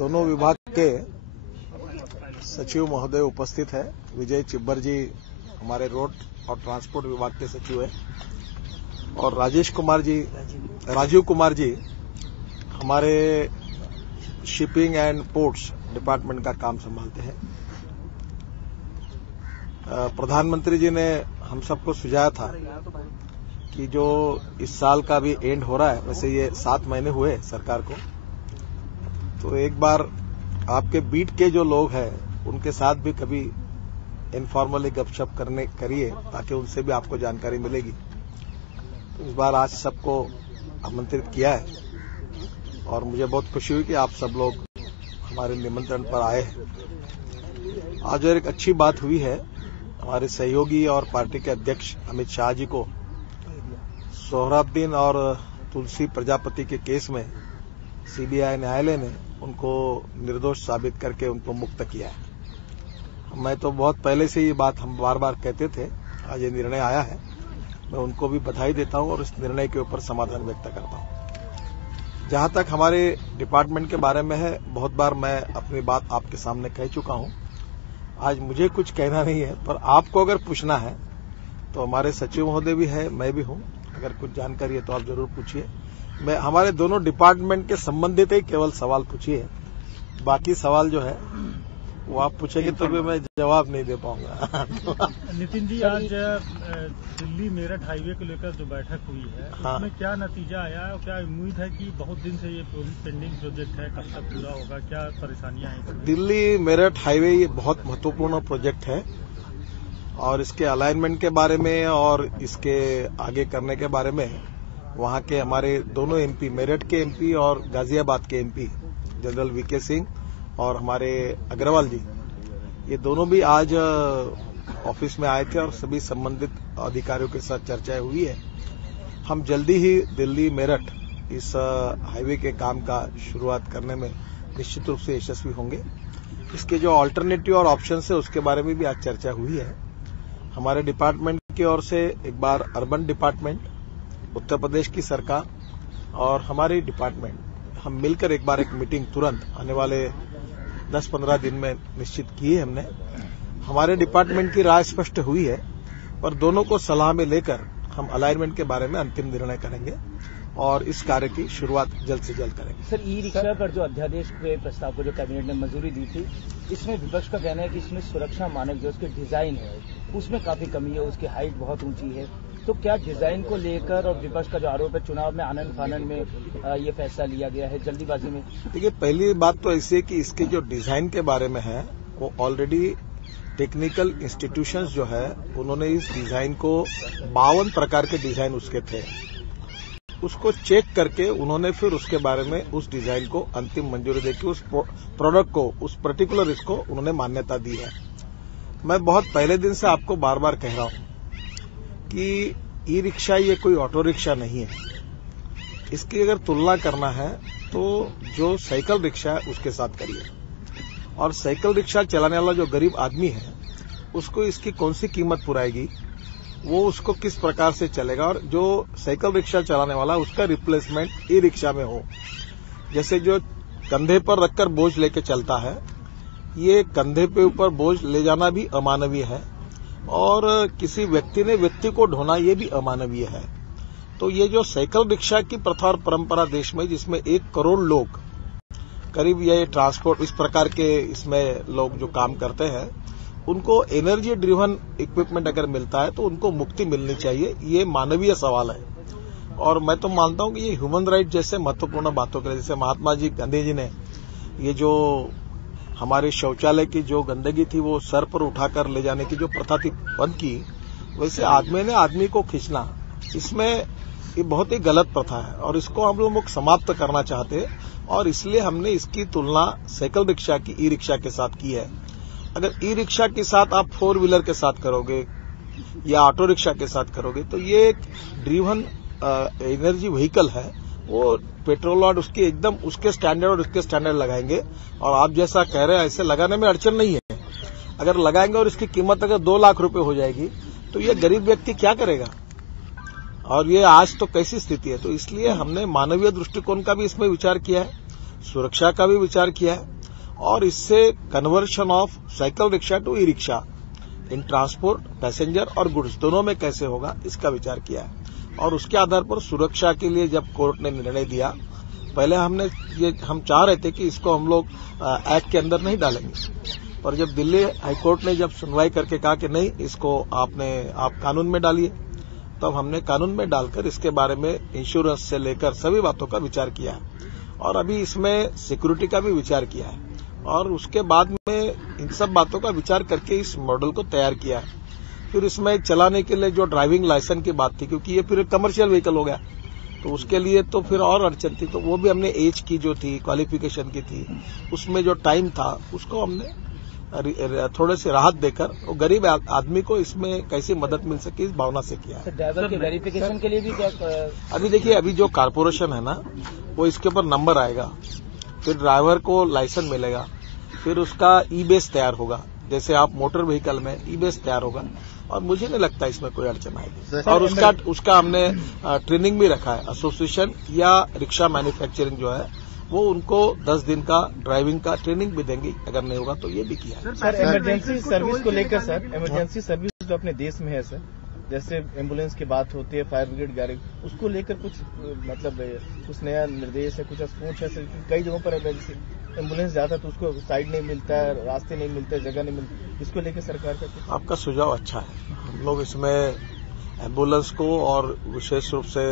दोनों विभाग के सचिव महोदय उपस्थित है। विजय चिब्बर जी हमारे रोड और ट्रांसपोर्ट विभाग के सचिव है और राजीव कुमार जी हमारे शिपिंग एंड पोर्ट्स डिपार्टमेंट का काम संभालते हैं। प्रधानमंत्री जी ने हम सबको सुझाया था कि जो इस साल का भी एंड हो रहा है, वैसे ये 7 महीने हुए सरकार को, तो एक बार आपके बीट के जो लोग हैं उनके साथ भी कभी इनफॉर्मली गपशप करिए ताकि उनसे भी आपको जानकारी मिलेगी। तो इस बार आज सबको आमंत्रित किया है और मुझे बहुत खुशी हुई कि आप सब लोग हमारे निमंत्रण पर आए हैं। आज एक अच्छी बात हुई है, हमारे सहयोगी और पार्टी के अध्यक्ष अमित शाह जी को सोहराबुद्दीन और तुलसी प्रजापति के केस में सीबीआई न्यायालय ने उनको निर्दोष साबित करके उनको मुक्त किया है। मैं तो बहुत पहले से ये बात हम बार बार कहते थे, आज ये निर्णय आया है। मैं उनको भी बधाई देता हूं और इस निर्णय के ऊपर समाधान व्यक्त करता हूं। जहां तक हमारे डिपार्टमेंट के बारे में है, बहुत बार मैं अपनी बात आपके सामने कह चुका हूं। आज मुझे कुछ कहना नहीं है, पर आपको अगर पूछना है तो हमारे सचिव महोदय भी है, मैं भी हूं। अगर कुछ जानकारी है तो आप जरूर पूछिए। मैं हमारे दोनों डिपार्टमेंट के संबंधित ही केवल सवाल पूछिए, बाकी सवाल जो है वो आप पूछेंगे तो भी मैं जवाब नहीं दे पाऊंगा। नितिन जी, आज दिल्ली मेरठ हाईवे को लेकर जो बैठक हुई है, हाँ, उसमें क्या नतीजा आया है और क्या उम्मीद है कि बहुत दिन से ये पेंडिंग प्रोजेक्ट है, कब तक पूरा होगा, क्या परेशानियां हैं? दिल्ली मेरठ हाईवे ये बहुत महत्वपूर्ण प्रोजेक्ट है और इसके अलाइनमेंट के बारे में और इसके आगे करने के बारे में वहां के हमारे दोनों एमपी, मेरठ के एमपी और गाजियाबाद के एमपी जनरल वीके सिंह और हमारे अग्रवाल जी, ये दोनों भी आज ऑफिस में आए थे और सभी संबंधित अधिकारियों के साथ चर्चाएं हुई है। हम जल्दी ही दिल्ली मेरठ इस हाईवे के काम का शुरुआत करने में निश्चित रूप से यशस्वी होंगे। इसके जो अल्टरनेटिव और ऑप्शन है उसके बारे में भी आज चर्चा हुई है। हमारे डिपार्टमेंट की ओर से एक बार अर्बन डिपार्टमेंट, उत्तर प्रदेश की सरकार और हमारे डिपार्टमेंट, हम मिलकर एक बार एक मीटिंग तुरंत आने वाले 10-15 दिन में निश्चित की है हमने। हमारे डिपार्टमेंट की राय स्पष्ट हुई है, पर दोनों को सलाह में लेकर हम अलाइनमेंट के बारे में अंतिम निर्णय करेंगे और इस कार्य की शुरुआत जल्द से जल्द करेंगे। सर, ई रिक्शा पर जो अध्यादेश के प्रस्ताव को जो कैबिनेट ने मंजूरी दी थी, इसमें विपक्ष का कहना है कि इसमें सुरक्षा मानक जो उसके डिजाइन है उसमें काफी कमी है, उसकी हाइट बहुत ऊंची है। तो क्या डिजाइन को लेकर और विपक्ष का जो आरोप है चुनाव में आनंद फानन में ये फैसला लिया गया है जल्दीबाजी में? देखिए, पहली बात तो ऐसी है कि इसके जो डिजाइन के बारे में है वो ऑलरेडी टेक्निकल इंस्टीट्यूशंस जो है उन्होंने इस डिजाइन को 52 प्रकार के डिजाइन उसके थे, उसको चेक करके उन्होंने फिर उसके बारे में उस डिजाइन को अंतिम मंजूरी देकर उस प्रोडक्ट को, उस पर्टिकुलर इसको उन्होंने मान्यता दी है। मैं बहुत पहले दिन से आपको बार बार कह रहा हूं कि ई रिक्शा ये कोई ऑटो रिक्शा नहीं है। इसकी अगर तुलना करना है तो जो साइकिल रिक्शा है उसके साथ करिए, और साइकिल रिक्शा चलाने वाला जो गरीब आदमी है उसको इसकी कौन सी कीमत पुराएगी, वो उसको किस प्रकार से चलेगा, और जो साइकिल रिक्शा चलाने वाला उसका रिप्लेसमेंट ई रिक्शा में हो। जैसे जो कंधे पर रखकर बोझ लेके चलता है, ये कंधे पे ऊपर बोझ ले जाना भी अमानवीय है और किसी व्यक्ति को ढोना ये भी अमानवीय है। तो ये जो साइकिल रिक्शा की प्रथा और परंपरा देश में, जिसमें 1 करोड़ लोग करीब ये ट्रांसपोर्ट इस प्रकार के इसमें लोग जो काम करते हैं, उनको एनर्जी ड्रिवन इक्विपमेंट अगर मिलता है तो उनको मुक्ति मिलनी चाहिए। ये मानवीय सवाल है और मैं तो मानता हूं कि ये ह्यूमन राइट जैसे महत्वपूर्ण बातों के लिए, जैसे महात्मा जी गांधी जी ने ये जो हमारे शौचालय की जो गंदगी थी वो सर पर उठाकर ले जाने की जो प्रथा थी बंद की, वैसे आदमी ने आदमी को खींचना, इसमें ये बहुत ही गलत प्रथा है और इसको हम लोग समाप्त करना चाहते हैं और इसलिए हमने इसकी तुलना साइकिल रिक्शा की ई रिक्शा के साथ की है। अगर ई रिक्शा के साथ आप 4 व्हीलर के साथ करोगे या ऑटो रिक्शा के साथ करोगे तो ये एक ड्रिवन एनर्जी व्हीकल है, वो पेट्रोल और उसकी एकदम उसके स्टैंडर्ड और उसके स्टैंडर्ड लगाएंगे और आप जैसा कह रहे हैं ऐसे लगाने में अड़चन नहीं है। अगर लगाएंगे और इसकी कीमत अगर 2 लाख रुपए हो जाएगी तो ये गरीब व्यक्ति क्या करेगा, और ये आज तो कैसी स्थिति है। तो इसलिए हमने मानवीय दृष्टिकोण का भी इसमें विचार किया है सुरक्षा का भी विचार किया है और इससे conversion of cycle rickshaw to e rickshaw in transport passenger और गुड्स दोनों में कैसे होगा इसका विचार किया है। और उसके आधार पर सुरक्षा के लिए जब कोर्ट ने निर्णय दिया, पहले हम चाह रहे थे कि इसको हम लोग एक्ट के अंदर नहीं डालेंगे, पर जब दिल्ली हाईकोर्ट ने जब सुनवाई करके कहा कि नहीं इसको आप कानून में डालिए, तब हमने कानून में डालकर इसके बारे में इंश्योरेंस से लेकर सभी बातों का विचार किया है और अभी इसमें सिक्योरिटी का भी विचार किया है और उसके बाद में इन सब बातों का विचार करके इस मॉडल को तैयार किया है। फिर इसमें चलाने के लिए जो ड्राइविंग लाइसेंस की बात थी, क्योंकि ये फिर कमर्शियल व्हीकल हो गया तो उसके लिए तो फिर और अड़चन थी, तो वो भी हमने एज की जो थी क्वालिफिकेशन की थी उसमें जो टाइम था उसको हमने थोड़े से राहत देकर वो गरीब आदमी को इसमें कैसी मदद मिल सके इस भावना से किया है। ड्राइवर के वेरिफिकेशन के लिए भी क्या अभी देखिए, अभी जो कारपोरेशन है ना वो इसके ऊपर नंबर आएगा, फिर ड्राइवर को लाइसेंस मिलेगा, फिर उसका ई बेस तैयार होगा, जैसे आप मोटर व्हीकल में ई बेस तैयार होगा और मुझे नहीं लगता इसमें कोई अड़चन आएगी। और उसका हमने ट्रेनिंग भी रखा है। एसोसिएशन या रिक्शा मैन्युफैक्चरिंग जो है वो उनको 10 दिन का ड्राइविंग का ट्रेनिंग भी देंगे, अगर नहीं होगा तो ये भी किया है। सर इमरजेंसी सर्विस को लेकर सर, इमरजेंसी सर्विस जो अपने देश में है सर, जैसे एम्बुलेंस की बात होती है, फायर ब्रिगेड गाड़ी, उसको लेकर कुछ मतलब कुछ नया निर्देश है, कुछ सोच है सर? कई जगहों पर एम्बुलेंस जाता है तो उसको साइड नहीं मिलता है, रास्ते नहीं मिलते, जगह नहीं मिलती, इसको लेकर सरकार का कुछ? आपका सुझाव अच्छा है। हम लोग इसमें एम्बुलेंस को और विशेष रूप से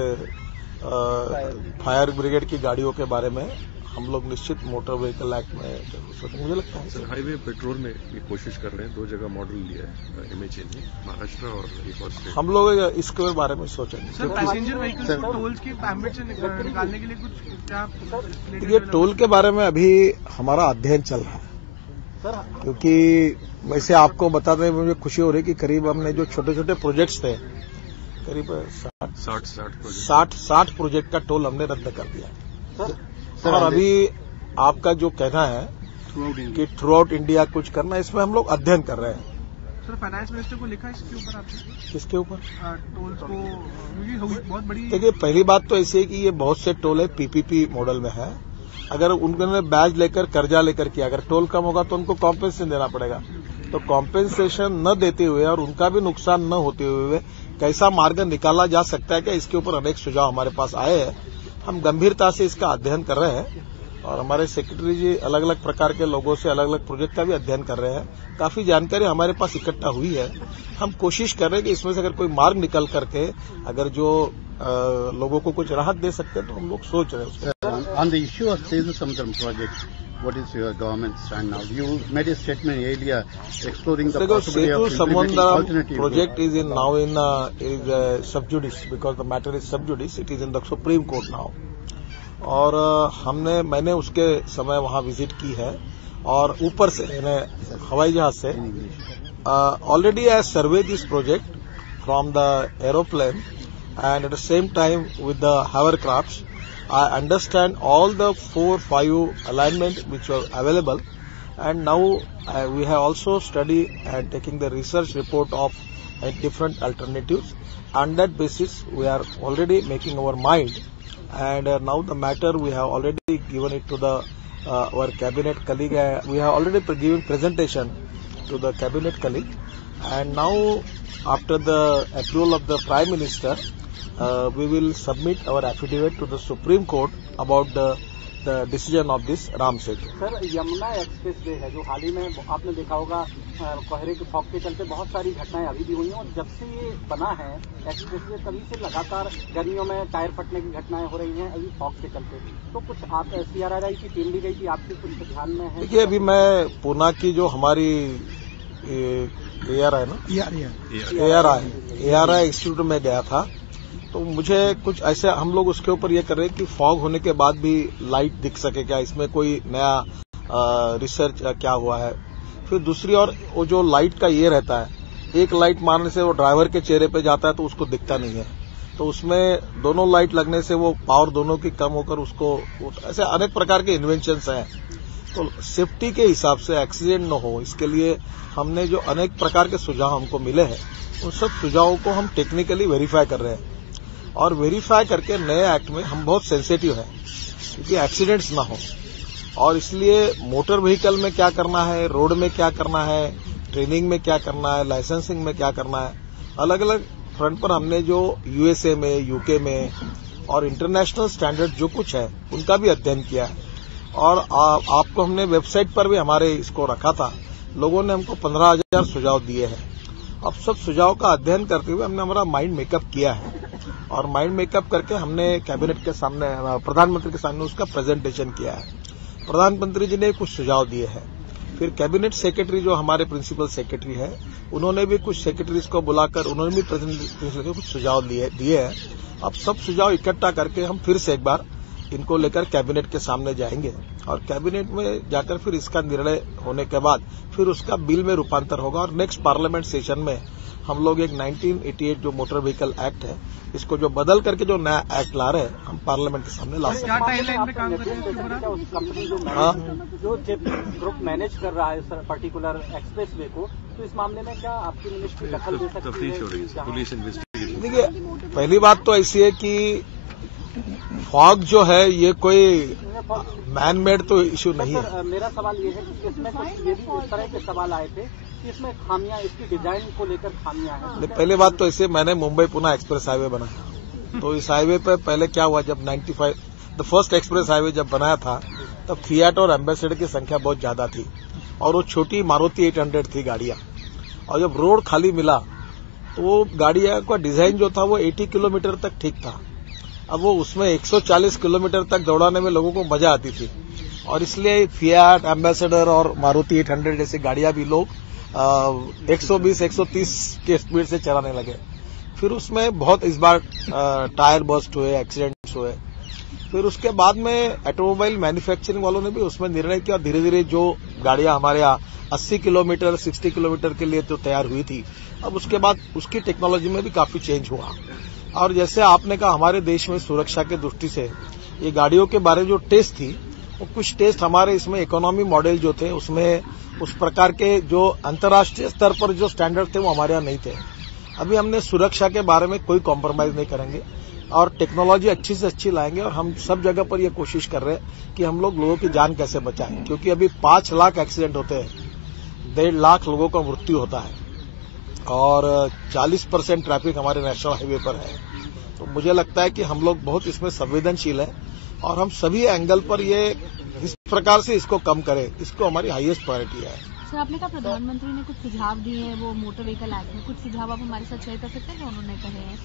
फायर ब्रिगेड की गाड़ियों के बारे में हम लोग निश्चित मोटर व्हीकल एक्ट में मुझे लगता है। सर हाईवे पेट्रोल में भी कोशिश कर रहे हैं, 2 जगह मॉडल लिया है एमएचए ने, महाराष्ट्र और एक और स्टेट। हम लोग इसके बारे में सोचेंगे। सर पैसेंजर व्हीकल को टोल के परमिट से निकालने के लिए कुछ क्या? ये टोल के बारे में अभी हमारा अध्ययन चल रहा है, क्योंकि वैसे आपको बता दें मुझे खुशी हो रही है कि करीब हमने जो छोटे छोटे प्रोजेक्ट्स थे, करीब 60 प्रोजेक्ट का टोल हमने रद्द कर दिया। और अभी आपका जो कहना है कि थ्रू आउट इंडिया कुछ करना, इसमें हम लोग अध्ययन कर रहे हैं। सर फाइनेंस मिनिस्टर को लिखा इसके ऊपर आपने? किसके ऊपर? टोल्स को बहुत बड़ी। देखिए, पहली बात तो ऐसी है कि ये बहुत से टोल है पीपीपी मॉडल में है। अगर उन्होंने ब्याज लेकर कर्जा लेकर किया, अगर टोल कम होगा तो उनको कॉम्पेंसेशन देना पड़ेगा। तो कॉम्पेंसेशन न देते हुए और उनका भी नुकसान न होते हुए कैसा मार्ग निकाला जा सकता है, क्या इसके ऊपर अनेक सुझाव हमारे पास आए हैं। हम गंभीरता से इसका अध्ययन कर रहे हैं और हमारे सेक्रेटरी जी अलग अलग प्रकार के लोगों से अलग अलग प्रोजेक्ट का भी अध्ययन कर रहे हैं। काफी जानकारी हमारे पास इकट्ठा हुई है। हम कोशिश कर रहे हैं कि इसमें से अगर कोई मार्ग निकल करके अगर जो लोगों को कुछ राहत दे सकते हैं तो हम लोग सोच रहे हैं। On the issue of Setu Samudram project, what is your government stand now? You made a statement earlier exploring the possibility of implementing alternative project is in now in sub judice because the matter is sub judice. It is in the Supreme Court now. और मैंने उसके समय वहां visit की है और ऊपर से हवाई जहाज से already I surveyed this project from the aeroplane and at the same time with the hovercrafts. I understand all the 4-5 alignment which were available, and now we have also studied and taking the research report of different alternatives. On that basis, we are already making our mind, and now the matter we have already given it to the our cabinet colleague. We have already given presentation to the cabinet colleague, and now after the approval of the Prime Minister, we will submit our affidavit to the Supreme Court about the decision of this Ram Setu. Sir Yamuna express way है जो हाल ही में आपने देखा होगा कोहरे के fog के चलते बहुत सारी घटनाएं अभी भी हुई हैं, और जब से ये बना है एक्सप्रेस वे तभी से लगातार गर्मियों में टायर फटने की घटनाएं हो रही हैं अभी फॉग के चलते। तो कुछ आप CRRI की टीम भी गई थी, आपके कुछ ध्यान में है? देखिए, अभी मैं पूना की जो हमारी ARI ना ARI इंस्टीट्यूट में गया था, तो मुझे कुछ ऐसे हम लोग उसके ऊपर ये कर रहे हैं कि फॉग होने के बाद भी लाइट दिख सके, क्या इसमें कोई नया रिसर्च क्या हुआ है। फिर दूसरी ओर वो जो लाइट का ये रहता है, एक लाइट मारने से वो ड्राइवर के चेहरे पे जाता है तो उसको दिखता नहीं है, तो उसमें दोनों लाइट लगने से वो पावर दोनों की कम होकर उसको, ऐसे अनेक प्रकार के इन्वेंशंस हैं। तो सेफ्टी के हिसाब से एक्सीडेंट न हो, इसके लिए हमने जो अनेक प्रकार के सुझाव हमको मिले हैं उन सब सुझावों को हम टेक्निकली वेरीफाई कर रहे हैं, और वेरीफाई करके नए एक्ट में हम बहुत सेंसिटिव हैं क्योंकि एक्सीडेंट्स ना हो। और इसलिए मोटर व्हीकल में क्या करना है, रोड में क्या करना है, ट्रेनिंग में क्या करना है, लाइसेंसिंग में क्या करना है, अलग अलग फ्रंट पर हमने जो यूएसए में, यूके में और इंटरनेशनल स्टैंडर्ड जो कुछ है उनका भी अध्ययन किया है। और आपको हमने वेबसाइट पर भी हमारे इसको रखा था। लोगों ने हमको 15,000 सुझाव दिए हैं। अब सब सुझाव का अध्ययन करते हुए हमने हमारा माइंड मेकअप किया है और माइंड मेकअप करके हमने कैबिनेट के सामने, प्रधानमंत्री के सामने उसका प्रेजेंटेशन किया है। प्रधानमंत्री जी ने कुछ सुझाव दिए हैं, फिर कैबिनेट सेक्रेटरी जो हमारे प्रिंसिपल सेक्रेटरी है उन्होंने भी कुछ सेक्रेटरीज को बुलाकर उन्होंने भी प्रेजेंटेशन के कुछ सुझाव दिए हैं। अब सब सुझाव इकट्ठा करके हम फिर से एक बार इनको लेकर कैबिनेट के सामने जाएंगे और कैबिनेट में जाकर फिर इसका निर्णय होने के बाद फिर उसका बिल में रूपांतर होगा और नेक्स्ट पार्लियामेंट सेशन में हम लोग एक 1988 जो मोटर व्हीकल एक्ट है इसको जो बदल करके जो नया एक्ट ला रहे हैं हम पार्लियामेंट के सामने ला सकते हैं। जो जेप ग्रुप मैनेज कर रहा है सर पर्टिकुलर एक्सप्रेस वे को, तो इस मामले में क्या आपकी मिनिस्ट्री दखल दे सकती है? Police investigation. देखिए, पहली बात तो ऐसी है कि फॉग जो है ये कोई मैन मेड तो इश्यू नहीं है। मेरा सवाल ये है कि इसमें कुछ ये भी इस तरह के सवाल आए थे कि इसमें खामियां, इसकी डिजाइन को लेकर खामियां हैं। पहली बात तो ऐसे मैंने मुंबई पुणे एक्सप्रेस हाईवे बनाया, तो इस हाईवे पे पहले क्या हुआ, जब 95 द फर्स्ट एक्सप्रेस हाईवे जब बनाया था तब फिएट और एम्बेसडर की संख्या बहुत ज्यादा थी और वो छोटी मारुति 800 थी गाड़ियां। और जब रोड खाली मिला तो वो गाड़ियां का डिजाइन जो था वो 80 किलोमीटर तक ठीक था। अब वो उसमें 140 किलोमीटर तक दौड़ाने में लोगों को मजा आती थी और इसलिए फिएट, एम्बेसडर और मारुति 800 जैसी गाड़ियां भी लोग 120-130 के स्पीड से चलाने लगे। फिर उसमें बहुत इस बार टायर बस्ट हुए, एक्सीडेंट्स हुए। फिर उसके बाद में ऑटोमोबाइल मैन्युफैक्चरिंग वालों ने भी उसमें निर्णय किया, धीरे धीरे जो गाड़ियां हमारे यहाँ 80 किलोमीटर 60 किलोमीटर के लिए जो तैयार हुई थी, अब उसके बाद उसकी टेक्नोलॉजी में भी काफी चेंज हुआ। और जैसे आपने कहा, हमारे देश में सुरक्षा की दृष्टि से ये गाड़ियों के बारे में जो टेस्ट थी वो कुछ टेस्ट हमारे इसमें इकोनॉमी मॉडल जो थे उसमें उस प्रकार के जो अंतर्राष्ट्रीय स्तर पर जो स्टैंडर्ड थे वो हमारे यहाँ नहीं थे। अभी हमने सुरक्षा के बारे में कोई कॉम्प्रोमाइज नहीं करेंगे और टेक्नोलॉजी अच्छी से अच्छी लाएंगे और हम सब जगह पर ये कोशिश कर रहे हैं कि हम लोग लोगों की जान कैसे बचाएं, क्योंकि अभी 5 लाख एक्सीडेंट होते हैं, 1.5 लाख लोगों का मृत्यु होता है और 40% ट्रैफिक हमारे नेशनल हाईवे पर है। तो मुझे लगता है कि हम लोग बहुत इसमें संवेदनशील हैं और हम सभी एंगल पर ये इस प्रकार से इसको कम करें, इसको हमारी हाईएस्ट प्रायोरिटी है। सर, आपने कहा प्रधानमंत्री ने कुछ सुझाव दिए हैं वो मोटर व्हीकल एक्ट में, कुछ सुझाव आप हमारे साथ शेयर कर सकते हैं जो उन्होंने कहे हैं?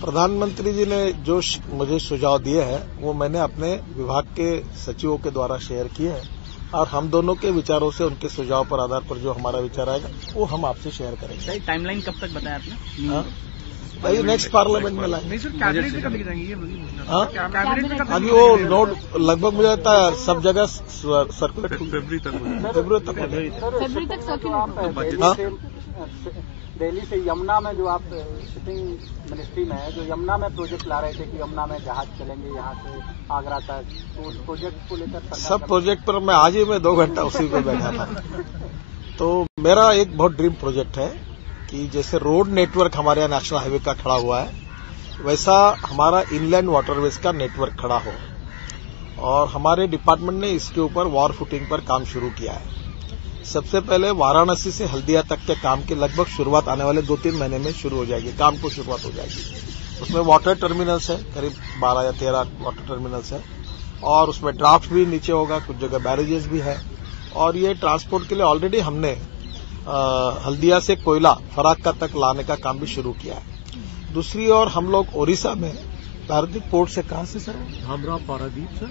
प्रधानमंत्री जी ने जो मुझे सुझाव दिए हैं वो मैंने अपने विभाग के सचिवों के द्वारा शेयर किए हैं और हम दोनों के विचारों से, उनके सुझाव पर आधार पर जो हमारा विचार आएगा वो हम आपसे शेयर करेंगे। टाइमलाइन कब तक बताया आपने? भाई नेक्स्ट पार्लियामेंट में लाएंगे। अभी वो नोट लगभग मुझे लगता है सब जगह सर्कुलेट फरवरी तक दिल्ली से यमुना में जो आप शिपिंग मिनिस्ट्री में है, जो यमुना में प्रोजेक्ट ला रहे थे कि यमुना में जहाज चलेंगे यहाँ से आगरा तक, तो उस प्रोजेक्ट को लेकर सब प्रोजेक्ट पर मैं आज ही मैं 2 घंटा उसी पे बैठा था। तो मेरा एक बहुत ड्रीम प्रोजेक्ट है कि जैसे रोड नेटवर्क हमारे यहाँ नेशनल हाईवे का खड़ा हुआ है वैसा हमारा इनलैंड वाटरवेज का नेटवर्क खड़ा हो और हमारे डिपार्टमेंट ने इसके ऊपर वॉर फुटिंग पर काम शुरू किया है। सबसे पहले वाराणसी से हल्दिया तक के काम की लगभग शुरुआत आने वाले 2-3 महीने में शुरू हो जाएगी, काम को शुरुआत हो जाएगी। उसमें वाटर टर्मिनल्स है, करीब 12 या 13 वाटर टर्मिनल्स है और उसमें ड्राफ्ट भी नीचे होगा, कुछ जगह बैरेजेस भी है और ये ट्रांसपोर्ट के लिए ऑलरेडी हमने हल्दिया से कोयला फराक्का तक लाने का काम भी शुरू किया है। दूसरी ओर हम लोग ओडिशा में पारादीप पोर्ट से कहां से सर? भामरा पारादीप सर,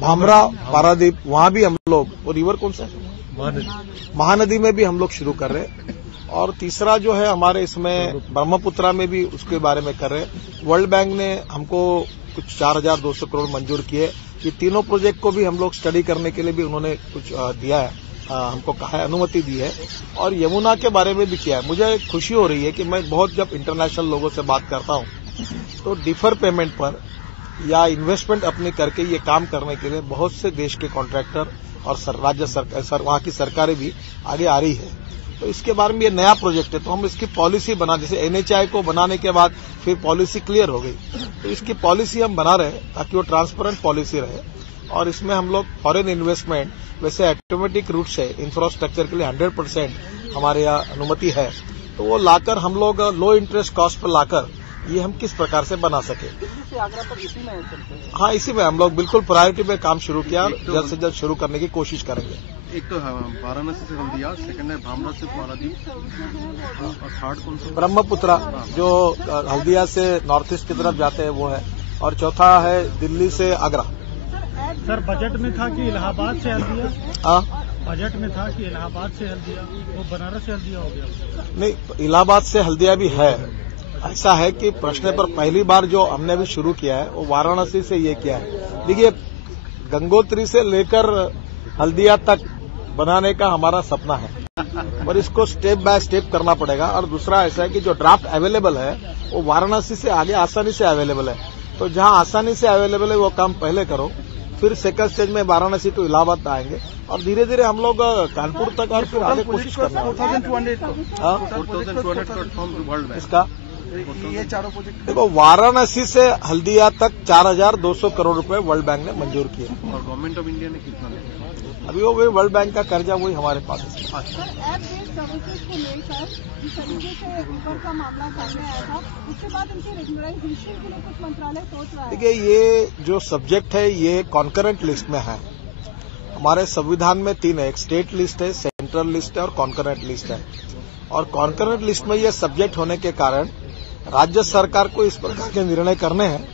भामरा पारादीप, वहां भी हम लोग, और रिवर कौन सा है, महानदी में भी हम लोग शुरू कर रहे हैं। और तीसरा जो है हमारे इसमें ब्रह्मपुत्रा में भी उसके बारे में कर रहे हैं। वर्ल्ड बैंक ने हमको कुछ 4,200 करोड़ मंजूर किए। ये तीनों प्रोजेक्ट को भी हम लोग स्टडी करने के लिए भी उन्होंने कुछ दिया है, हमको कहा है, अनुमति दी है और यमुना के बारे में भी किया है। मुझे खुशी हो रही है कि मैं बहुत जब इंटरनेशनल लोगों से बात करता हूं तो डिफर पेमेंट पर या इन्वेस्टमेंट अपनी करके ये काम करने के लिए बहुत से देश के कॉन्ट्रैक्टर और राज्य सरकार, वहां की सरकारें भी आगे आ रही है तो इसके बारे में ये नया प्रोजेक्ट है, तो हम इसकी पॉलिसी बना, जैसे एनएचआई को बनाने के बाद फिर पॉलिसी क्लियर हो गई, तो इसकी पॉलिसी हम बना रहे हैं ताकि वो ट्रांसपेरेंट पॉलिसी रहे। और इसमें हम लोग फॉरेन इन्वेस्टमेंट वैसे ऑटोमेटिक रूट से इंफ्रास्ट्रक्चर के लिए 100% हमारे यहाँ अनुमति है, तो वो लाकर हम लोग लो इंटरेस्ट कॉस्ट पर लाकर ये हम किस प्रकार से बना सके। हाँ, इसी में हम लोग बिल्कुल प्रायोरिटी पे काम शुरू किया और जल्द से जल्द शुरू करने की कोशिश करेंगे। एक तो वाराणसी से हल्दिया, सेकंड है भामरा से पारादीप, और थर्ड कौन सा? ब्रह्मपुत्रा जो हल्दिया से नॉर्थ ईस्ट की तरफ जाते हैं वो है, और चौथा है दिल्ली से आगरा। सर बजट में था कि इलाहाबाद से हल्दिया? हाँ, बजट में था कि इलाहाबाद से हल्दिया, वो बनारस से हल्दिया हो गया? नहीं, इलाहाबाद से हल्दिया भी है। ऐसा है कि प्रश्न पर पहली बार जो हमने अभी शुरू किया है वो वाराणसी से ये किया है। देखिए, गंगोत्री से लेकर हल्दिया तक बनाने का हमारा सपना है और इसको स्टेप बाय स्टेप करना पड़ेगा। और दूसरा ऐसा है कि जो ड्राफ्ट अवेलेबल है वो वाराणसी से आगे आसानी से अवेलेबल है, तो जहां आसानी से अवेलेबल है वो काम पहले करो, फिर सेकंड स्टेज में वाराणसी टू इलाहाबाद आएंगे और धीरे धीरे हम लोग कानपुर तक और फिर आगे कोशिश करना है। 4,200 प्लेटफॉर्म इसका ये चारों प्रोजेक्ट देखो, वाराणसी से हल्दिया तक 4,200 करोड़ रुपए वर्ल्ड बैंक ने मंजूर किए और गवर्नमेंट ऑफ इंडिया ने कितना लिया? अभी वो वर्ल्ड बैंक का कर्जा वही हमारे पास है। ऐप बेस्ड सर्विसेज को लेकर जिस तरीके से ऊपर का मामला सामने आया था, उसके बाद इनकी रेगुलराइजेशन के लिए कुछ मंत्रालय सोच रहा है। देखिए, ये जो सब्जेक्ट है ये कॉन्करेंट लिस्ट में है। हमारे संविधान में 3 है, एक स्टेट लिस्ट है, सेंट्रल लिस्ट है और कॉन्करेंट लिस्ट है। और कॉन्करेंट लिस्ट में ये सब्जेक्ट होने के कारण राज्य सरकार को इस प्रकार के निर्णय करने हैं,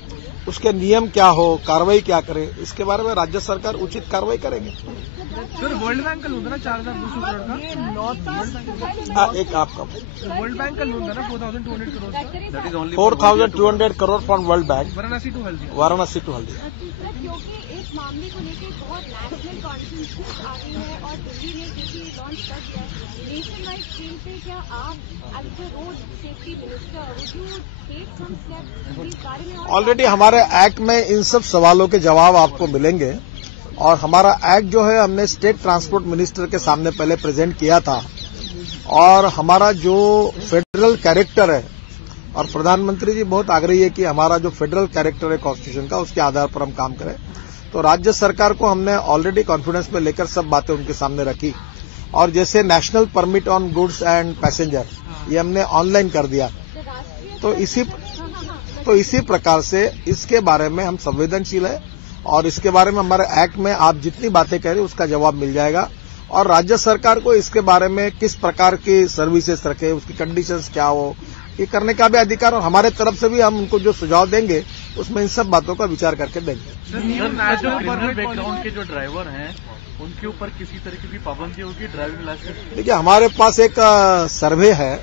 उसके नियम क्या हो, कार्रवाई क्या करे, इसके बारे में राज्य सरकार उचित कार्रवाई करेंगे। सर वर्ल्ड बैंक का लोन था ना 4,200 करोड़ का, एक आपका वर्ल्ड बैंक का लोन था ना 4,200 करोड़ का, 4,200 crore from World Bank, Varanasi to Haldia. Varanasi to Haldia. क्योंकि इस मामले को लेकर बहुत नेशनल कॉन्फ्रेंस आ रही है और दिल्ली ने क्योंकि लॉन्च कर दिया है नेशन वाइड स्केल पे, क्या आप as the road safety minister would you take some steps इस बारे में? ऑलरेडी हमारे एक्ट में इन सब सवालों के जवाब आपको मिलेंगे और हमारा एक्ट जो है हमने स्टेट ट्रांसपोर्ट मिनिस्टर के सामने पहले प्रेजेंट किया था और हमारा जो फेडरल कैरेक्टर है, और प्रधानमंत्री जी बहुत आग्रही है कि हमारा जो फेडरल कैरेक्टर है कॉन्स्टिट्यूशन का उसके आधार पर हम काम करें, तो राज्य सरकार को हमने ऑलरेडी कॉन्फिडेंस में लेकर सब बातें उनके सामने रखी। और जैसे national permit on goods and passenger ये हमने ऑनलाइन कर दिया, तो इसी प्रकार से इसके बारे में हम संवेदनशील है और इसके बारे में हमारे एक्ट में आप जितनी बातें कह रहे हैं उसका जवाब मिल जाएगा। और राज्य सरकार को इसके बारे में किस प्रकार की सर्विसेज रखे, उसकी कंडीशंस क्या हो, ये करने का भी अधिकार, और हमारे तरफ से भी हम उनको जो सुझाव देंगे उसमें इन सब बातों का विचार करके देंगे। जो क्रिमिनल बैकग्राउंड के जो ड्राइवर हैं उनके ऊपर किसी तरह की भी पाबंदी होगी ड्राइविंग लाइसेंस? देखिए, हमारे पास एक सर्वे है,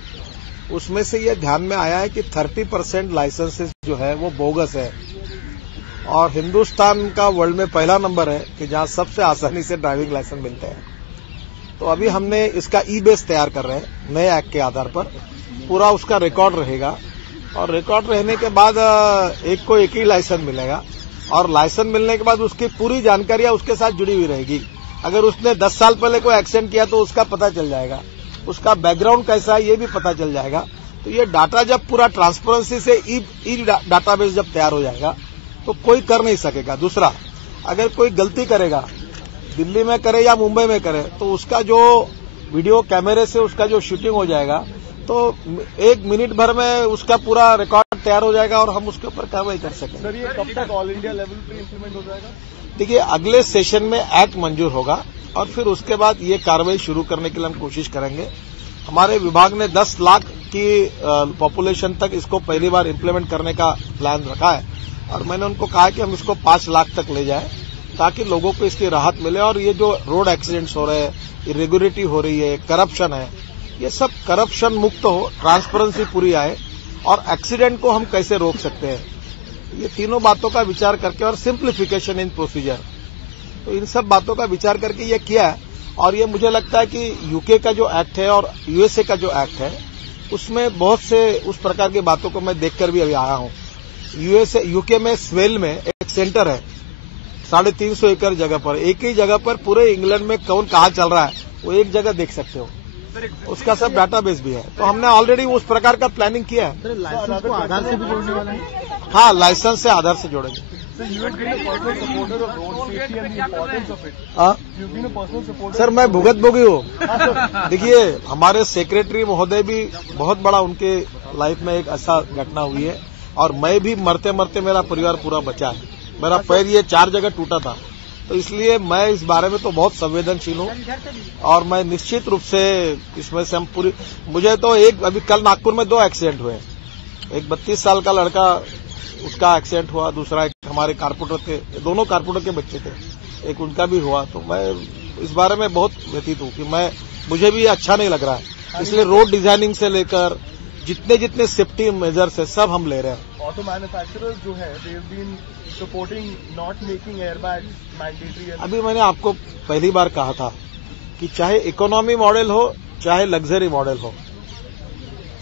उसमें से ये ध्यान में आया है कि 30% लाइसेंसेस जो है वो बोगस है और हिंदुस्तान का वर्ल्ड में पहला नंबर है कि जहां सबसे आसानी से ड्राइविंग लाइसेंस मिलते हैं। तो अभी हमने इसका ई-बेस तैयार कर रहे हैं नए एक्ट के आधार पर, पूरा उसका रिकॉर्ड रहेगा और रिकॉर्ड रहने के बाद एक को एक ही लाइसेंस मिलेगा और लाइसेंस मिलने के बाद उसकी पूरी जानकारियां उसके साथ जुड़ी हुई रहेगी। अगर उसने 10 साल पहले कोई एक्सीडेंट किया तो उसका पता चल जाएगा, उसका बैकग्राउंड कैसा है ये भी पता चल जाएगा। तो ये डाटा जब पूरा ट्रांसपेरेंसी से ई डाटाबेस जब तैयार हो जाएगा तो कोई कर नहीं सकेगा। दूसरा, अगर कोई गलती करेगा, दिल्ली में करे या मुंबई में करे, तो उसका जो वीडियो कैमरे से उसका जो शूटिंग हो जाएगा तो 1 मिनट भर में उसका पूरा रिकॉर्ड तैयार हो जाएगा और हम उसके ऊपर कार्रवाई कर सकेंगे। सर, ये कब तक ऑल इंडिया लेवल पे इम्प्लीमेंट हो जाएगा? देखिए, अगले सेशन में एक्ट मंजूर होगा और फिर उसके बाद ये कार्रवाई शुरू करने के लिए हम कोशिश करेंगे। हमारे विभाग ने 10 लाख की पॉपुलेशन तक इसको पहली बार इम्प्लीमेंट करने का प्लान रखा है और मैंने उनको कहा कि हम इसको 5 लाख तक ले जाएं ताकि लोगों को इसकी राहत मिले। और ये जो रोड एक्सीडेंट्स हो रहे हैं, इरेगुलरिटी हो रही है, करप्शन है, ये सब करप्शन मुक्त हो, ट्रांसपेरेंसी पूरी आए और एक्सीडेंट को हम कैसे रोक सकते हैं, ये तीनों बातों का विचार करके, और सिंप्लीफिकेशन इन प्रोसीजर, तो इन सब बातों का विचार करके ये किया है। और ये मुझे लगता है कि यूके का जो एक्ट है और यूएसए का जो एक्ट है उसमें बहुत से उस प्रकार की बातों को मैं देखकर भी अभी आया हूं। यूके में स्वेल में एक सेंटर है 350 एकड़ जगह पर, एक ही जगह पर पूरे इंग्लैंड में कौन कहाँ चल रहा है वो एक जगह देख सकते हो। उसका सब डाटाबेस भी है। तो हमने ऑलरेडी उस प्रकार का प्लानिंग किया है। लाइसेंस को आधार से भी जोड़ने वाला है? हाँ, लाइसेंस से आधार से जोड़ेंगे। सर, मैं भुगतभोगी हूँ। देखिए, हमारे सेक्रेटरी महोदय भी बहुत बड़ा उनके लाइफ में एक ऐसा घटना हुई है और मैं भी मरते मरते मेरा परिवार पूरा बचा है। मेरा पैर ये 4 जगह टूटा था, तो इसलिए मैं इस बारे में तो बहुत संवेदनशील हूँ और मैं निश्चित रूप से इसमें से हम पूरी, मुझे तो अभी कल नागपुर में 2 एक्सीडेंट हुए। एक 32 साल का लड़का, उसका एक्सीडेंट हुआ, दूसरा एक हमारे कारपोरेटर के, दोनों कारपोरेटर के बच्चे थे, एक उनका भी हुआ। तो मैं इस बारे में बहुत व्यथित हूँ कि मुझे भी अच्छा नहीं लग रहा है। इसलिए रोड डिजाइनिंग से लेकर जितने सेफ्टी मेजर्स है सब हम ले रहे हैं। ऑटो मैन्युफैक्चरर्स जो है, they have been supporting not making airbags mandatory. अभी मैंने आपको पहली बार कहा था कि चाहे इकोनॉमी मॉडल हो चाहे लग्जरी मॉडल हो,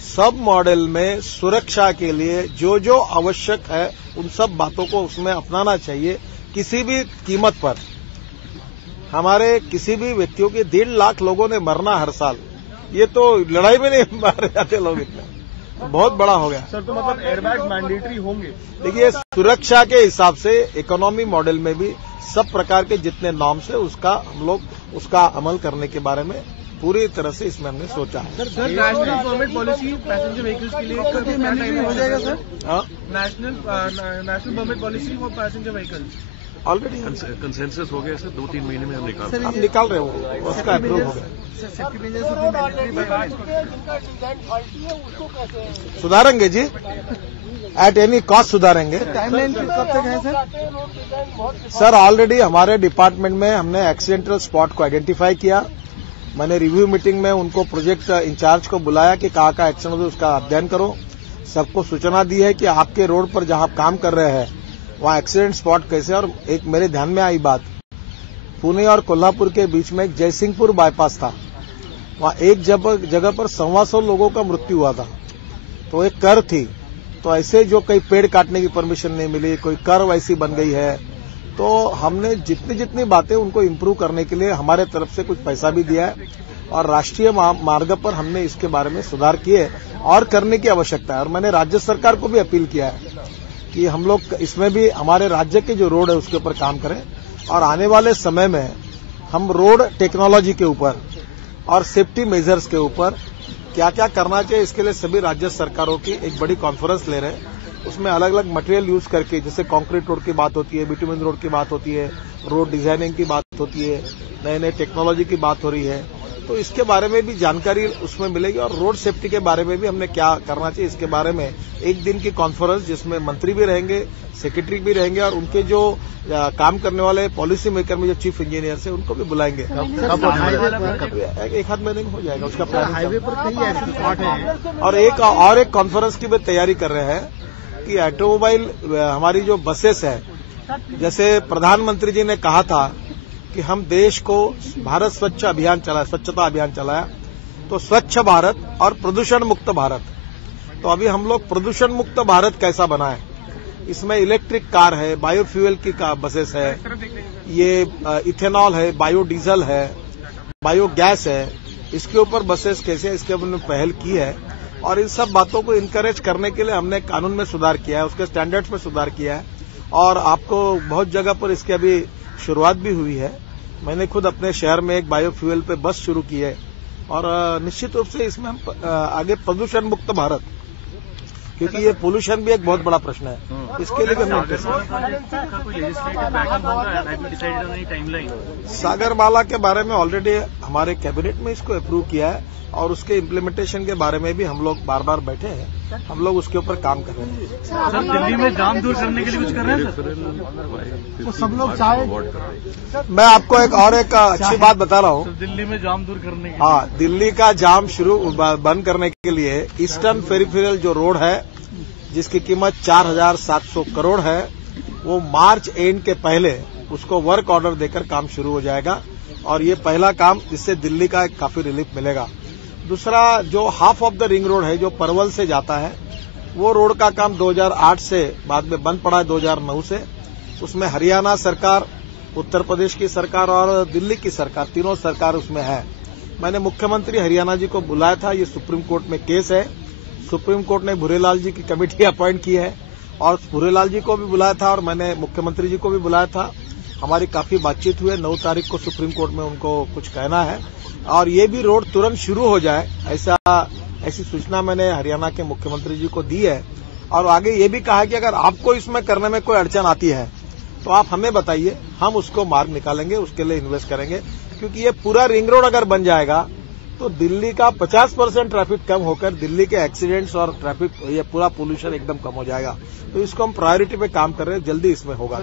सब मॉडल में सुरक्षा के लिए जो आवश्यक है उन सब बातों को उसमें अपनाना चाहिए। किसी भी कीमत पर हमारे किसी भी व्यक्तियों के 1.5 लाख लोगों ने मरना हर साल, ये तो लड़ाई में नहीं मारे जाते लोग, इतने बहुत बड़ा हो गया। सर, तो मतलब एयरबैग मैंडेटरी होंगे? देखिए, सुरक्षा के हिसाब से इकोनॉमी मॉडल में भी सब प्रकार के जितने नॉर्म्स है हम लोग उसका अमल करने के बारे में पूरी तरह से इसमें हमने सोचा है। Sir, national permit policy passenger vehicles के लिए मैंडेटरी हो जाएगा sir? National permit policy for passenger vehicles already consensus हो गया सर, 2-3 महीने में हम निकाल रहे हो, उसका अप्रूव हो गया। सुधारेंगे जी, एट एनी कॉस्ट सुधारेंगे। टाइमलाइन कब तक है सर? सर, ऑलरेडी हमारे डिपार्टमेंट में हमने एक्सीडेंटल स्पॉट को आइडेंटिफाई किया। मैंने रिव्यू मीटिंग में उनको प्रोजेक्ट इंचार्ज को बुलाया कि कहाँ का एक्सीडेंट हो, उसका अध्ययन करो। सबको सूचना दी है कि आपके रोड पर जहां आप काम कर रहे हैं वहां एक्सीडेंट स्पॉट कैसे। और एक मेरे ध्यान में आई बात, पुणे और कोल्हापुर के बीच में एक जयसिंहपुर बाईपास था, वहां एक जगह पर 125 लोगों का मृत्यु हुआ था। तो एक कर थी, तो ऐसे जो कई पेड़ काटने की परमिशन नहीं मिली, कोई कर वैसी बन गई है, तो हमने जितनी बातें उनको इम्प्रूव करने के लिए हमारे तरफ से कुछ पैसा भी दिया है और राष्ट्रीय मार्ग पर हमने इसके बारे में सुधार किए और करने की आवश्यकता है। और मैंने राज्य सरकार को भी अपील किया है कि हम लोग इसमें भी हमारे राज्य के जो रोड है उसके ऊपर काम करें और आने वाले समय में हम रोड टेक्नोलॉजी के ऊपर और सेफ्टी मेजर्स के ऊपर क्या क्या करना चाहिए, इसके लिए सभी राज्य सरकारों की एक बड़ी कॉन्फ्रेंस ले रहे हैं। उसमें अलग अलग मटेरियल यूज करके, जैसे कंक्रीट रोड की बात होती है, बिटुमिन रोड की बात होती है, रोड डिजाइनिंग की बात होती है, नए टेक्नोलॉजी की बात हो रही है, तो इसके बारे में भी जानकारी उसमें मिलेगी। और रोड सेफ्टी के बारे में भी हमने क्या करना चाहिए इसके बारे में एक दिन की कॉन्फ्रेंस, जिसमें मंत्री भी रहेंगे, सेक्रेटरी भी रहेंगे और उनके जो काम करने वाले पॉलिसी मेकर में जो चीफ इंजीनियर है उनको भी बुलाएंगे। एक आध महीने में हो जाएगा उसका प्लान। हाईवे पर कई ऐसे स्पॉट हैं और एक कॉन्फ्रेंस की भी तैयारी कर रहे हैं कि ऑटोमोबाइल हमारी जो बसेस है, जैसे प्रधानमंत्री जी ने कहा था कि हम देश को भारत स्वच्छता अभियान चलाया, तो स्वच्छ भारत और प्रदूषण मुक्त भारत। तो अभी हम लोग प्रदूषण मुक्त भारत कैसा बनाएं, इसमें इलेक्ट्रिक कार है, बायोफ्यूल की बसेस है, ये इथेनॉल है, बायोडीजल है, बायोगैस है, इसके ऊपर बसेस कैसे, इसके हमने पहल की है। और इन सब बातों को इनकरेज करने के लिए हमने कानून में सुधार किया है, उसके स्टैंडर्ड्स में सुधार किया है और आपको बहुत जगह पर इसकी अभी शुरुआत भी हुई है। मैंने खुद अपने शहर में एक बायोफ्यूल पे बस शुरू की है और निश्चित रूप से इसमें हम आगे प्रदूषण मुक्त भारत, क्योंकि ये पोल्यूशन भी एक बहुत बड़ा प्रश्न है, इसके लिए भी हमने सागरमाला के बारे में ऑलरेडी हमारे कैबिनेट में इसको अप्रूव किया है और उसके इम्प्लीमेंटेशन के बारे में भी हम लोग बार बार बैठे हैं, हम लोग उसके ऊपर काम कर रहे हैं। सर, दिल्ली में जाम दूर करने के लिए कुछ कर रहे हैं सर? तो सब लोग चाहे, मैं आपको एक अच्छी बात बता रहा हूँ। दिल्ली में जाम दूर करने के लिए, हाँ, दिल्ली का जाम बंद करने के लिए ईस्टर्न पेरिफेरल जो रोड है जिसकी कीमत 4,700 करोड़ है, वो मार्च एंड के पहले उसको वर्क ऑर्डर देकर काम शुरू हो जाएगा और ये पहला काम, जिससे दिल्ली का काफी रिलीफ मिलेगा। दूसरा, जो half of the ring road है जो परवल से जाता है, वो रोड का काम 2008 से बाद में बंद पड़ा है 2009 से। उसमें हरियाणा सरकार, उत्तर प्रदेश की सरकार और दिल्ली की सरकार, तीनों सरकार उसमें है। मैंने मुख्यमंत्री हरियाणा जी को बुलाया था। ये सुप्रीम कोर्ट में केस है। सुप्रीम कोर्ट ने भूरेलाल जी की कमेटी अपॉइंट की है और भूरेलाल जी को भी बुलाया था और मैंने मुख्यमंत्री जी को भी बुलाया था। हमारी काफी बातचीत हुई है। 9 तारीख को सुप्रीम कोर्ट में उनको कुछ कहना है और ये भी रोड तुरंत शुरू हो जाए, ऐसी सूचना मैंने हरियाणा के मुख्यमंत्री जी को दी है। और आगे ये भी कहा कि अगर आपको इसमें करने में कोई अड़चन आती है तो आप हमें बताइए, हम उसको मार्ग निकालेंगे, उसके लिए इन्वेस्ट करेंगे। क्योंकि ये पूरा रिंग रोड अगर बन जाएगा तो दिल्ली का 50% ट्रैफिक कम होकर दिल्ली के एक्सीडेंट्स और ट्रैफिक, ये पूरा पोल्यूशन एकदम कम हो जाएगा। तो इसको हम प्रायोरिटी पे काम कर रहे हैं, जल्दी इसमें होगा।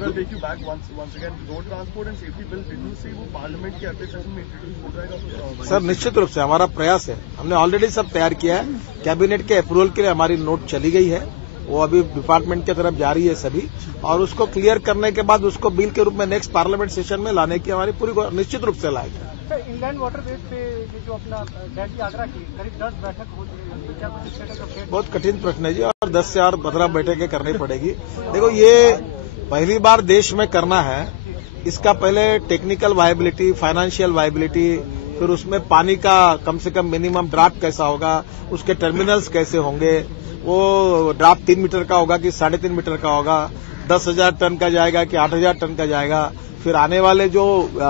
सर निश्चित रूप से हमारा प्रयास है, हमने ऑलरेडी सब तैयार किया है। कैबिनेट के अप्रूवल के लिए हमारी नोट चली गई है, वो अभी डिपार्टमेंट की तरफ जा रही है सभी, और उसको क्लियर करने के बाद उसको बिल के रूप में नेक्स्ट पार्लियामेंट सेशन में लाने की हमारी पूरी निश्चित रूप से लाएगी। इंग्लैंड वाटरवेज पे जो अपना डैड की आगरा की करीब 10 बैठक हो चुकी है, क्या कुछ स्टेटस अपडेट? बहुत कठिन प्रश्न है जी, और 10 से और 15 बैठकें करनी पड़ेगी। देखो ये पहली बार देश में करना है, इसका पहले टेक्निकल वायबिलिटी, फाइनेंशियल वायबिलिटी, फिर उसमें पानी का कम से कम मिनिमम ड्राफ्ट कैसा होगा, उसके टर्मिनल्स कैसे होंगे, वो ड्राफ्ट 3 मीटर का होगा कि 3.5 मीटर का होगा, 10,000 टन का जाएगा कि 8,000 टन का जाएगा। फिर आने वाले जो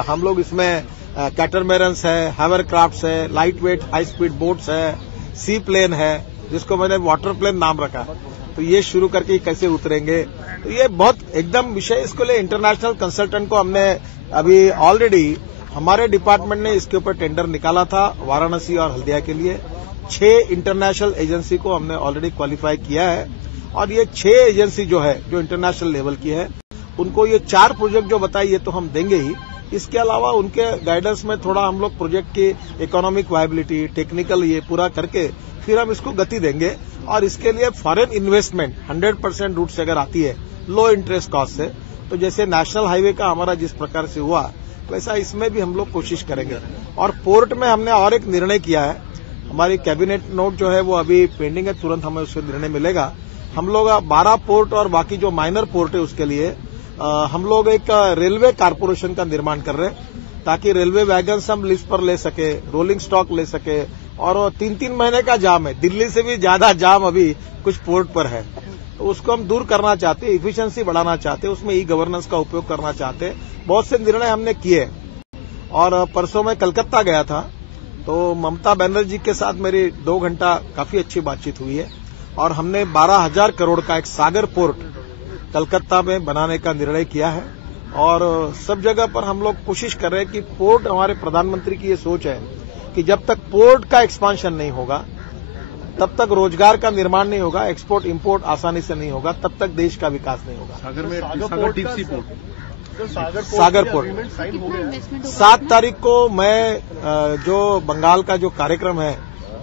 हम लोग इसमें कैटरमैरन्स है, हाइवरक्राफ्ट्स है, light weight high speed boats है, सी प्लेन है, जिसको मैंने वाटर प्लेन नाम रखा, तो ये शुरू करके कैसे उतरेंगे, तो ये बहुत एकदम विषय। इसको लिए इंटरनेशनल कंसल्टेंट को हमने अभी ऑलरेडी हमारे डिपार्टमेंट ने इसके ऊपर टेंडर निकाला था वाराणसी और हल्दिया के लिए। 6 इंटरनेशनल एजेंसी को हमने ऑलरेडी क्वालिफाई किया है और ये 6 एजेंसी जो है, जो इंटरनेशनल लेवल की है, उनको ये 4 प्रोजेक्ट जो बताई ये तो हम देंगे ही। इसके अलावा उनके गाइडेंस में थोड़ा हम लोग प्रोजेक्ट की इकोनॉमिक वायबिलिटी, टेक्निकल ये पूरा करके फिर हम इसको गति देंगे। और इसके लिए फॉरेन इन्वेस्टमेंट 100% रूट से अगर आती है लो इंटरेस्ट कॉस्ट से, तो जैसे नेशनल हाईवे का हमारा जिस प्रकार से हुआ वैसा इसमें भी हम लोग कोशिश करेंगे। और पोर्ट में हमने और एक निर्णय किया है, हमारी कैबिनेट नोट जो है वो अभी पेंडिंग है, तुरंत हमें उससे निर्णय मिलेगा। हम लोग 12 पोर्ट और बाकी जो माइनर पोर्ट है उसके लिए हम लोग एक रेलवे कारपोरेशन का निर्माण कर रहे हैं, ताकि रेलवे वैगन्स हम लीज पर ले सके, रोलिंग स्टॉक ले सके। और 3-3 महीने का जाम है, दिल्ली से भी ज्यादा जाम अभी कुछ पोर्ट पर है, तो उसको हम दूर करना चाहते हैं, इफिशिएंसी बढ़ाना चाहते हैं, उसमें ई गवर्नेंस का उपयोग करना चाहते हैं। बहुत से निर्णय हमने किए। और परसों मैं कलकत्ता गया था, तो ममता बनर्जी के साथ मेरी 2 घंटा काफी अच्छी बातचीत हुई है और हमने 12,000 करोड़ का एक सागर पोर्ट कलकत्ता में बनाने का निर्णय किया है। और सब जगह पर हम लोग कोशिश कर रहे हैं कि पोर्ट, हमारे प्रधानमंत्री की ये सोच है कि जब तक पोर्ट का एक्सपांशन नहीं होगा तब तक रोजगार का निर्माण नहीं होगा, एक्सपोर्ट इंपोर्ट आसानी से नहीं होगा, तब तक देश का विकास नहीं होगा। सागर पोर्ट 7 तारीख को मैं जो बंगाल का जो कार्यक्रम है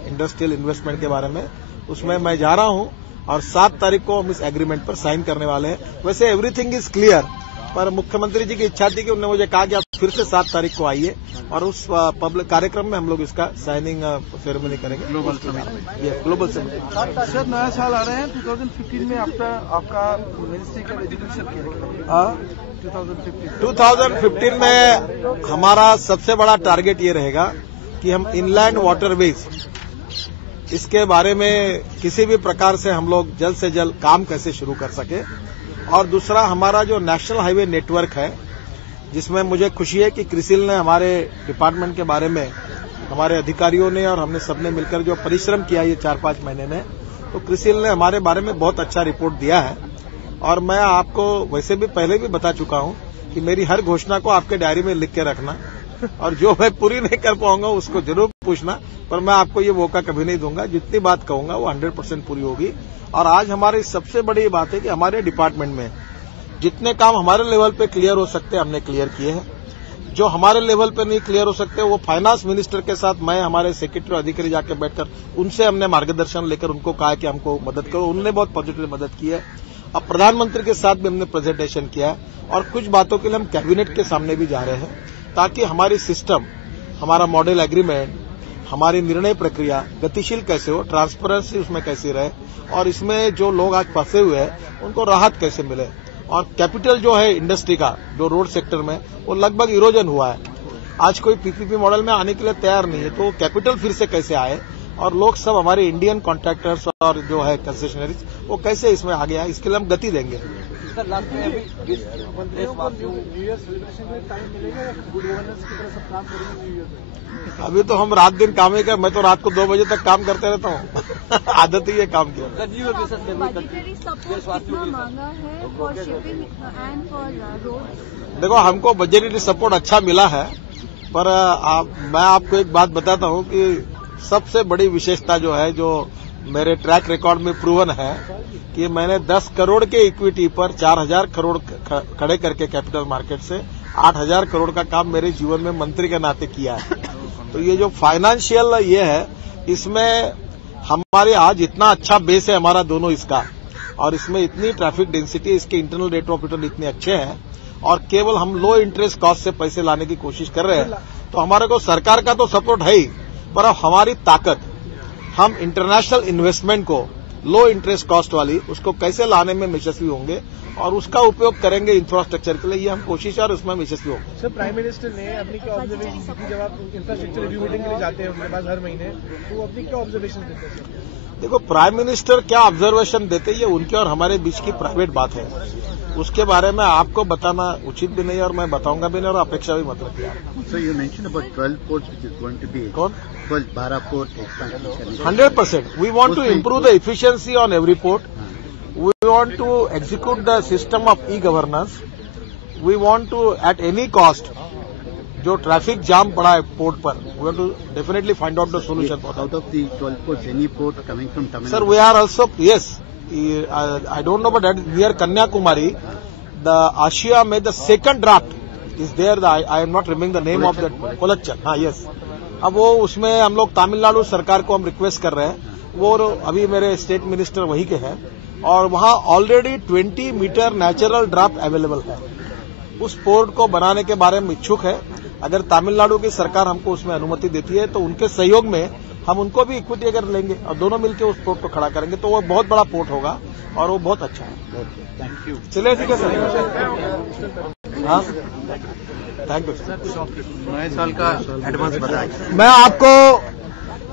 इंडस्ट्रियल इन्वेस्टमेंट के बारे में, उसमें मैं जा रहा हूं और 7 तारीख को हम इस एग्रीमेंट पर साइन करने वाले हैं। वैसे एवरीथिंग इज क्लियर, पर मुख्यमंत्री जी की इच्छा थी कि उन्होंने मुझे कहा कि आप फिर से 7 तारीख को आइए और उस पब्लिक कार्यक्रम में हम लोग इसका साइनिंग सेरेमनी करेंगे। Global summit. सर नया साल आ रहे हैं, 2015 में आपका मिनिस्ट्री का एजुकेशन 2015 में हमारा सबसे बड़ा टारगेट ये रहेगा कि हम इनलैंड वाटरवेज, इसके बारे में किसी भी प्रकार से हम लोग जल्द से जल्द काम कैसे शुरू कर सके। और दूसरा हमारा जो नेशनल हाईवे नेटवर्क है, जिसमें मुझे खुशी है कि क्रिसिल ने हमारे डिपार्टमेंट के बारे में, हमारे अधिकारियों ने और हमने सबने मिलकर जो परिश्रम किया ये 4-5 महीने में, तो क्रिसिल ने हमारे बारे में बहुत अच्छा रिपोर्ट दिया है। और मैं आपको वैसे भी पहले भी बता चुका हूं कि मेरी हर घोषणा को आपके डायरी में लिख के रखना, और जो मैं पूरी नहीं कर पाऊंगा उसको जरूर पूछना, पर मैं आपको ये मौका कभी नहीं दूंगा। जितनी बात कहूंगा वो 100% पूरी होगी। और आज हमारी सबसे बड़ी बात है कि हमारे डिपार्टमेंट में जितने काम हमारे लेवल पे क्लियर हो सकते हैं हमने क्लियर किए हैं। जो हमारे लेवल पे नहीं क्लियर हो सकते वो फाइनेंस मिनिस्टर के साथ मैं, हमारे सेक्रेटरी अधिकारी जाकर बैठकर उनसे हमने मार्गदर्शन लेकर उनको कहा कि हमको मदद करो, उन्होंने बहुत पॉजिटिव मदद की है। अब प्रधानमंत्री के साथ भी हमने प्रेजेंटेशन किया है और कुछ बातों के लिए हम कैबिनेट के सामने भी जा रहे हैं, ताकि हमारी सिस्टम, हमारा मॉडल एग्रीमेंट, हमारी निर्णय प्रक्रिया गतिशील कैसे हो, ट्रांसपेरेंसी उसमें कैसी रहे, और इसमें जो लोग आज फंसे हुए हैं उनको राहत कैसे मिले। और कैपिटल जो है इंडस्ट्री का, जो रोड सेक्टर में, वो लगभग इरोजन हुआ है। आज कोई पीपीपी मॉडल में आने के लिए तैयार नहीं है, तो कैपिटल फिर से कैसे आए और लोग सब हमारे इंडियन कॉन्ट्रैक्टर्स और जो है कंसेशनरीज वो कैसे इसमें आगे आए, इसके लिए हम गति देंगे। सर लास्ट में अभी मंत्रियों को न्यू ईयर सेलिब्रेशन में टाइम मिलेगा या गुड गवर्नेंस की तरह सब काम करेंगे न्यू ईयर में? अभी तो हम रात दिन काम ही कर, मैं तो रात को 2 बजे तक काम करते रहता हूँ आदत ही है काम की। बजटरी सपोर्ट कितना मांगा है for shipping and for road? देखो, हमको बजटरी सपोर्ट अच्छा मिला है, पर मैं आपको एक बात बताता हूँ कि सबसे बड़ी विशेषता जो है, जो मेरे ट्रैक रिकॉर्ड में प्रूवन है कि मैंने 10 करोड़ के इक्विटी पर 4000 करोड़ खड़े करके कैपिटल मार्केट से 8000 करोड़ का काम मेरे जीवन में मंत्री के नाते किया है। तो ये जो फाइनेंशियल ये है, इसमें हमारे आज इतना अच्छा बेस है हमारा दोनों इसका, और इसमें इतनी ट्रैफिक डेंसिटी, इसके इंटरनल रेट ऑफ रिटर्न इतने अच्छे हैं, और केवल हम लो इंटरेस्ट कॉस्ट से पैसे लाने की कोशिश कर रहे हैं। तो हमारे को सरकार का तो सपोर्ट है ही, पर अब हमारी ताकत, हम इंटरनेशनल इन्वेस्टमेंट को लो इंटरेस्ट कॉस्ट वाली उसको कैसे लाने में यशस्वी होंगे और उसका उपयोग करेंगे इंफ्रास्ट्रक्चर के लिए, ये हम कोशिश और उसमें यशस्वी होंगे। सर, प्राइम मिनिस्टर ने अपनी क्या ऑब्जर्वेशन की, जब आप इंफ्रास्ट्रक्चर रिव्यू मीटिंग के लिए जाते हैं उनके पास हर महीने, तो अपनी क्या ऑब्जर्वेशन देते हैं? देखो, प्राइम मिनिस्टर क्या ऑब्जर्वेशन देते, ये उनके और हमारे बीच की प्राइवेट बात है, उसके बारे में आपको बताना उचित भी नहीं और मैं बताऊंगा भी नहीं और अपेक्षा भी मत रखिए। So you mentioned about 12 ports which is going to be 12 Bara port expansion. 100%. We want to improve the efficiency on every port. We want to execute the system of e-governance. We want to, at any cost, जो traffic jam पड़ा है port पर, we want to definitely find out the solution for that. Out of the 12 ports, any port coming from Tamil Nadu? Sir, we are also, yes. I don't know, but that near Kanyakumari, the Asia made the second draft is there. I am not remembering the name of that. Kolachal, हाँ, yes. अब वो उसमें हम लोग तमिलनाडु सरकार को हम request कर रहे हैं, वो अभी मेरे स्टेट मिनिस्टर वहीं के हैं, और वहाँ already 20 metre natural draft available है। उस पोर्ट को बनाने के बारे में इच्छुक है। अगर तमिलनाडु की सरकार हमको उसमें अनुमति देती है तो उनके सहयोग में हम उनको भी इक्विटी अगर लेंगे और दोनों मिलकर उस पोर्ट को खड़ा करेंगे तो वो बहुत बड़ा पोर्ट होगा और वो बहुत अच्छा है। Thank you. चलिए, ठीक है सर। हाँ, थैंक यू सर। नए साल का एडवांस बताएं। मैं आपको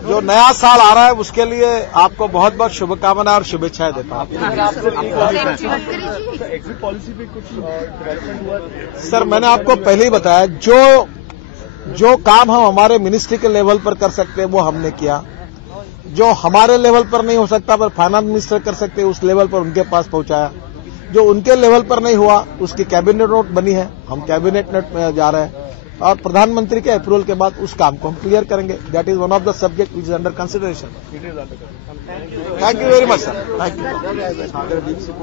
जो नया साल आ रहा है उसके लिए आपको बहुत बहुत शुभकामनाएं और शुभेच्छाएं देता हूँ। एग्जिट पॉलिसी पे कुछ डेवलपमेंट हुआ? सर, मैंने आपको पहले ही बताया, जो काम हम हमारे मिनिस्ट्री के लेवल पर कर सकते हैं वो हमने किया, जो हमारे लेवल पर नहीं हो सकता पर फाइनेंस मिनिस्टर कर सकते हैं उस लेवल पर उनके पास पहुंचाया, जो उनके लेवल पर नहीं हुआ उसकी कैबिनेट नोट बनी है, हम कैबिनेट नोट में जा रहे हैं और प्रधानमंत्री के अप्रूवल के बाद उस काम को हम क्लियर करेंगे। That is one of the subject which is under consideration. Thank you very much sir. Thank you.